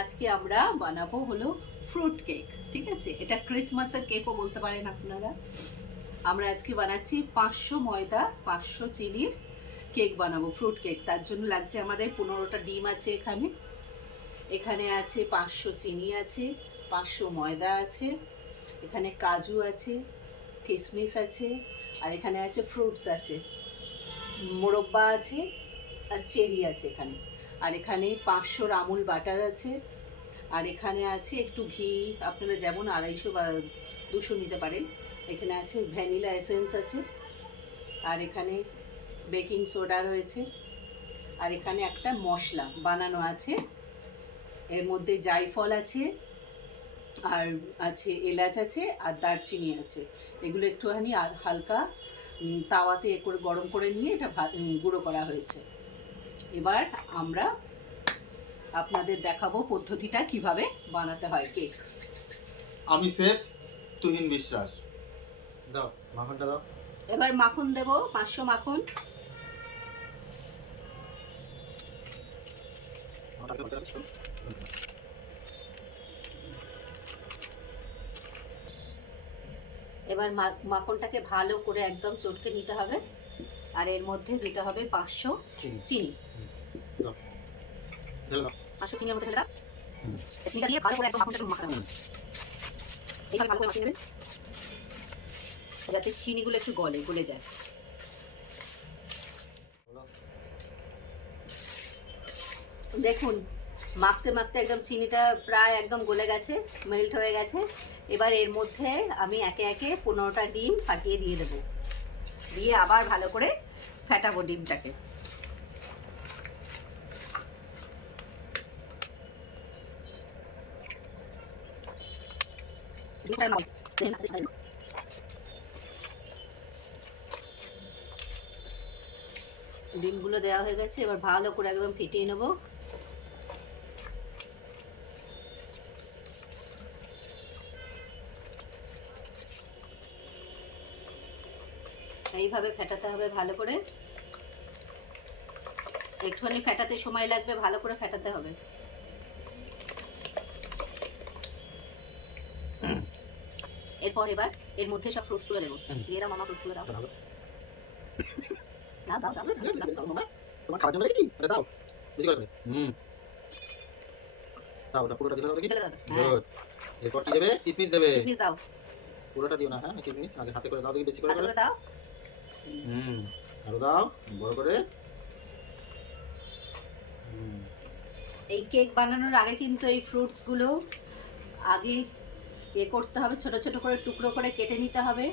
আজকে আমরা বানাবো হলো ফ্রুট কেক। ঠিক আছে, এটা ক্রিসমাসের কেকও বলতে পারেন আপনারা। আমরা আজকে বানাচ্ছি 500 ময়দা 500 চিনির কেক বানাবো, ফ্রুট কেক। তার জন্য লাগছে আমাদের 15টা ডিম আছে এখানে, এখানে আছে 500 চিনি আছে, 500 ময়দা আছে, এখানে কাজু আছে, কিশমিশ আছে, আর এখানে আছে ফ্রুটস আছে, মোরব্বা আছে, আর চেরি আছে এখানে। আর এখানে 500 আমুল বাটার আছে, আর এখানে আছে একটু ঘি, আপনারা যেমন 250 বা 200 নিতে পারেন। এখানে আছে ভ্যানিলা এসেন্স আছে, আর এখানে বেকিং সোডা রয়েছে, আর এখানে একটা মশলা বানানো আছে, এর মধ্যে জায়ফল আছে, আর আছে এলাচ আছে, আর দারচিনি আছে। এগুলো একটুখানি হালকা তাওয়াতে করে গরম করে নিয়ে এটা গুঁড়ো করা হয়েছে। এবার আমরা আপনাদের দেখাবো পদ্ধতিটা কিভাবে বানাতে হয় কেক। আমি শেফ তুহিন বিশ্বাস। দাও মাখনটা দাও। এবার মাখন দেব, 500 মাখন। এবার মাখনটাকে ভালো করে একদম চটকে নিতে হবে, আর এর মধ্যে দিতে হবে 500 চিনি। 500 চিনির মধ্যে ঢেলে দাও। চিনিটা দিয়ে ভালো করে একদম মাখনটাকে মাখাতে হবে। এইভাবে ভালো করে মাখিয়ে নেবেন যাতে চিনিগুলো একটু গলে যায়। দেখুন, মাখতে মাখতে একদম চিনিটা প্রায় একদম গলে গেছে, মেল্ট হয়ে গেছে। এবার এর মধ্যে আমি একে একে 15টা ডিম ফাটিয়ে দিয়ে দেবো, দিয়ে আবার ভালো করে ফেটাবো ডিমটাকে। ডিমগুলো দেওয়া হয়ে গেছে, এবার ভালো করে একদম ফেটিয়ে নেবো। এইভাবে ফেটাতে হবে ভালো করে, একটুখানি ফেটাতে সময় লাগবে, ভালো করে ফেটাতে হবে। এরপর এবার এর মধ্যে সব ফ্রুটসগুলো দেবো, দিয়ে দাও মামা, ফ্রুটসগুলো দাও। দাও দাও দাও তোমার খাওয়ার জন্য রেখেছি, এটা দাও বেশি করে। দাও ওটা পুরোটা দিলে দাও দেখি। গুড। এরপর কি দেবে? কিশমিশ দেবে। কিশমিশ দাও। পুরোটা দিও না, হ্যাঁ কিশমিশ আগে হাতে করে দাও দেখি, বেশি করে হাতে করে দাও। আরো দাও বড় করে। এই কেক বানানোর আগে কিন্তু এই ফ্রুটসগুলো আগে করতে হবে, ছোট ছোট করে টুকরো করে কেটে নিতে হবে।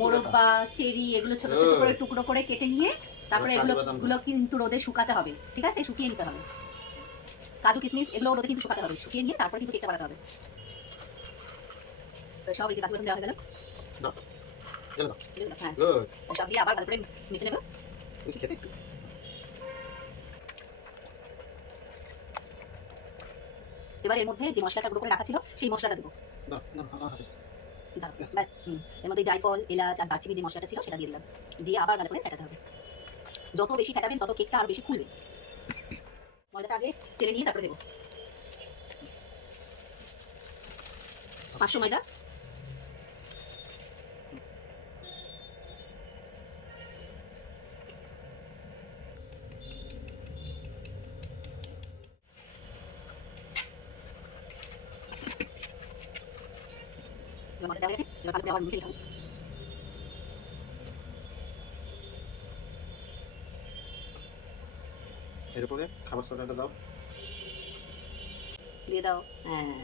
মোরব্বা, চেরি, এগুলো ছোট ছোট করে টুকরো করে কেটে নিয়ে তারপরে এগুলো কিন্তু রোদে শুকাতে হবে। ঠিক আছে, শুকিয়ে নিতে হবে। কাজু কিশমিশ এগুলো রোদে কিন্তু শুকাতে হবে, শুকিয়ে নিয়ে তারপরে কিন্তু কেকটা বানাতে হবে। তো সব এই যে কাজু বাদাম দেওয়া হয়ে গেল, হ্যাঁ সব দিয়ে আবার ভালো করে মেখে নেব। এবার এর মধ্যে যে মশলাটা গুঁড়ো করে রাখা ছিল সেই মশলাটা দেবো। ব্যাস, এর মধ্যে জায়ফল, এলাচ আর দারচিনি যে মশলাটা ছিল সেটা দিয়ে দিলাম, দিয়ে আবার ভালো করে ফেটাতে হবে। যত বেশি ফেটাবেন তত কেকটা আরো বেশি ফুলবে। ময়দাটা আগে তেলে নিয়ে তারপরে দেবো। 500 ময়দা, ময়দা দেওয়া গেছে, এবার ভালো করে আবার মেখে নিতে হবে। এরপরে খাবার সোডাটা দাও, দিয়ে দাও। হ্যাঁ,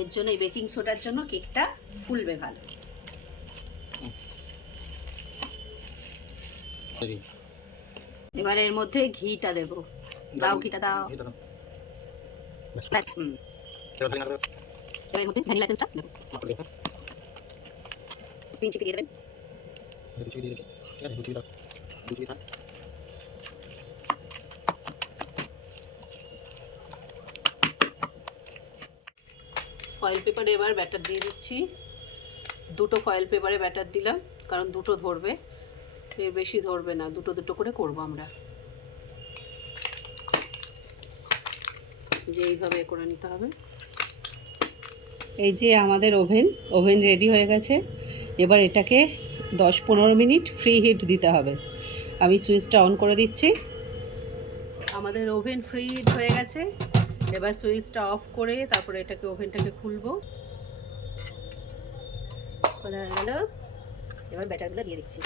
এর জন্য এই বেকিং সোডার জন্য কেকটা ফুলবে ভালো। এবার এর মধ্যে ঘিটা দেব, দাও ঘিটা দাও। ব্যাস, এবার এর মধ্যে ভ্যানিলা এসেন্সটা দেব, পিঞ্চ দিয়ে দেবেন। ফয়েল পেপারে এবার ব্যাটার দিয়ে দিচ্ছি, দুটো ফয়েল পেপারে ব্যাটার দিলাম, কারণ দুটো ধরবে, এর বেশি ধরবে না, দুটো দুটো করে করব আমরা। যে এইভাবে করে নিতে হবে। এই যে আমাদের ওভেন রেডি হয়ে গেছে। এবার এটাকে 10-15 মিনিট ফ্রি হিট দিতে হবে। আমি সুইচটা অন করে দিচ্ছি। আমাদের ওভেন ফ্রি হিট হয়ে গেছে। এবার সুইচটা অফ করে তারপরে এটাকে ওভেনটাকে খুলবো। খোলা হয়ে গেল। এবার ব্যাটারগুলো দিয়ে দিচ্ছি।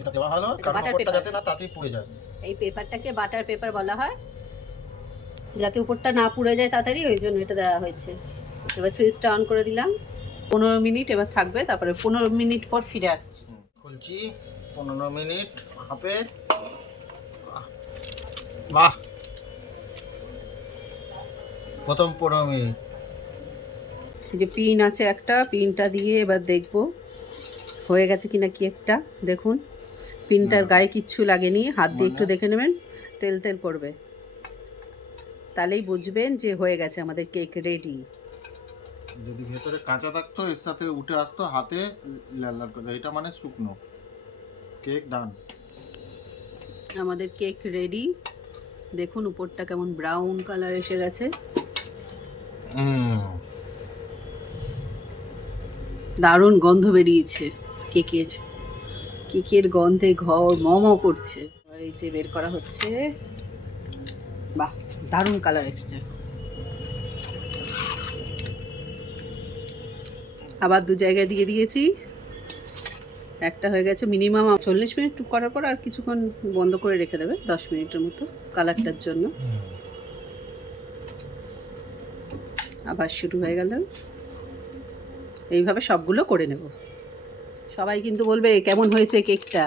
এটা দেওয়া হলো কারণ বাটার উপরটা পেপার। যাতে না তাড়াতাড়ি পুড়ে যায়। এই পেপারটাকে বাটার পেপার বলা হয়, যাতে উপরটা না পুড়ে যায় তাড়াতাড়ি, ওই জন্য এটা দেওয়া হয়েছে। এবার সুইচটা অন করে দিলাম। 15 মিনিট এবার থাকবে, তারপরে 15 মিনিট পর ফিরে আসছি। খুলছি 15 মিনিট হাফে। বাহ, প্রথম 15 মিনিট। এই যে পিন আছে একটা, পিনটা দিয়ে এবার দেখবো হয়ে গেছে কিনা কেকটা। দেখুন পিনটার গায়ে কিচ্ছু লাগেনি, হাত দিয়ে একটু দেখে নেবেন, তেল তেল করবে, তাহলেই বুঝবেন যে হয়ে গেছে আমাদের কেক রেডি। যদি ভেতরে কাঁচা থাকতো এর সাথে উঠে আসতো, হাতে লাল লাল করে। এটা মানে শুকনো কেক ডান। আমাদের কেক রেডি। দেখুন উপরটা কেমন ব্রাউন কালার এসে গেছে। দারুণ গন্ধ বেরিয়েছে কেকের। কেকের গন্ধে ঘর মমো করছে। আর এই যে বের করা হচ্ছে। বাহ, দারুণ কালার এসছে। আবার 2 জায়গায় দিয়ে দিয়েছি। একটা হয়ে গেছে। মিনিমাম 40 মিনিট করার পর আর কিছুক্ষণ বন্ধ করে রেখে দেবে, 10 মিনিটের মতো কালারটার জন্য। আবার শুরু হয়ে গেল। এইভাবে সবগুলো করে নেব। সবাই কিন্তু বলবে কেমন হয়েছে কেকটা।